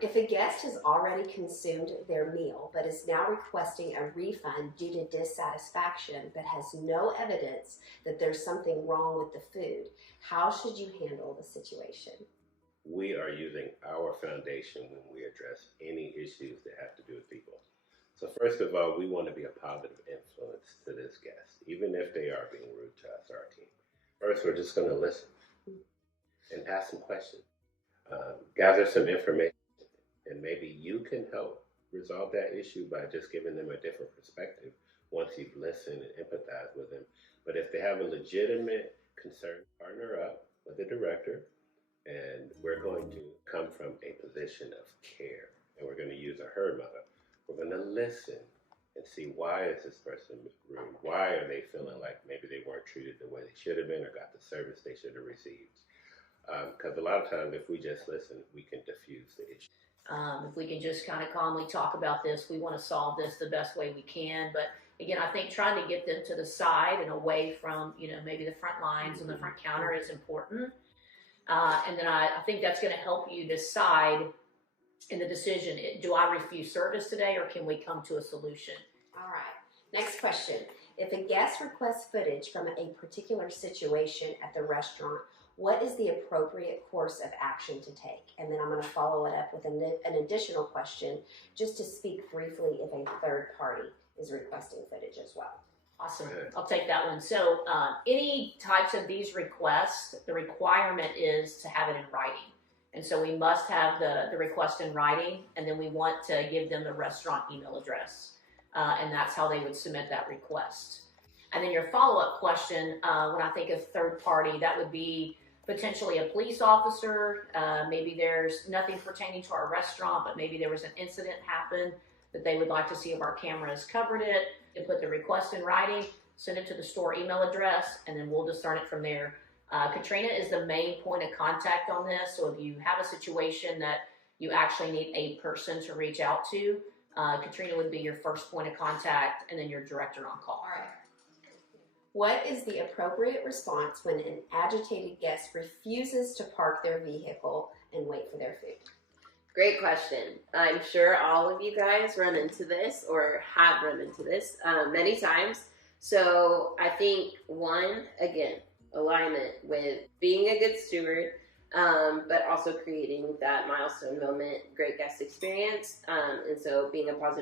If a guest has already consumed their meal but is now requesting a refund due to dissatisfaction but has no evidence that there's something wrong with the food, how should you handle the situation? We are using our foundation when we address any issues that have to do with people. So first of all, we want to be a positive influence to this guest, even if they are being rude to us or our team. First, we're just going to listen and ask some questions, gather some information, and maybe you can help resolve that issue by just giving them a different perspective once you've listened and empathized with them. But if they have a legitimate concern, partner up with the director, and we're going to come from a position of care, and we're going to use a herd model. We're going to listen and see, why is this person rude? Why are they feeling like maybe they weren't treated the way they should have been or got the service they should have received? Because a lot of times, if we just listen, we can diffuse the issue. If we can just kind of calmly talk about this, we want to solve this the best way we can. But again, I think trying to get them to the side and away from, maybe the front lines and the front counter is important. And then I think that's going to help you decide in the decision, do I refuse service today or can we come to a solution? All right. Next question. If a guest requests footage from a particular situation at the restaurant, what is the appropriate course of action to take? And then I'm going to follow it up with an additional question just to speak briefly if a third party is requesting footage as well. Awesome. I'll take that one. So any types of these requests, the requirement is to have it in writing. And so we must have the request in writing, and then we want to give them the restaurant email address. And that's how they would submit that request. And then your follow-up question, when I think of third party, that would be potentially a police officer. Maybe there's nothing pertaining to our restaurant, but maybe there was an incident happen that they would like to see if our cameras covered it. You put the request in writing, send it to the store email address, and then we'll discern it from there. Katrina is the main point of contact on this, so if you have a situation that you actually need a person to reach out to, Katrina would be your first point of contact, and then your director on call. All right. What is the appropriate response when an agitated guest refuses to park their vehicle and wait for their food? Great question. I'm sure all of you guys run into this or have run into this many times. So I think one, again, alignment with being a good steward, but also creating that milestone moment, great guest experience. And so being a positive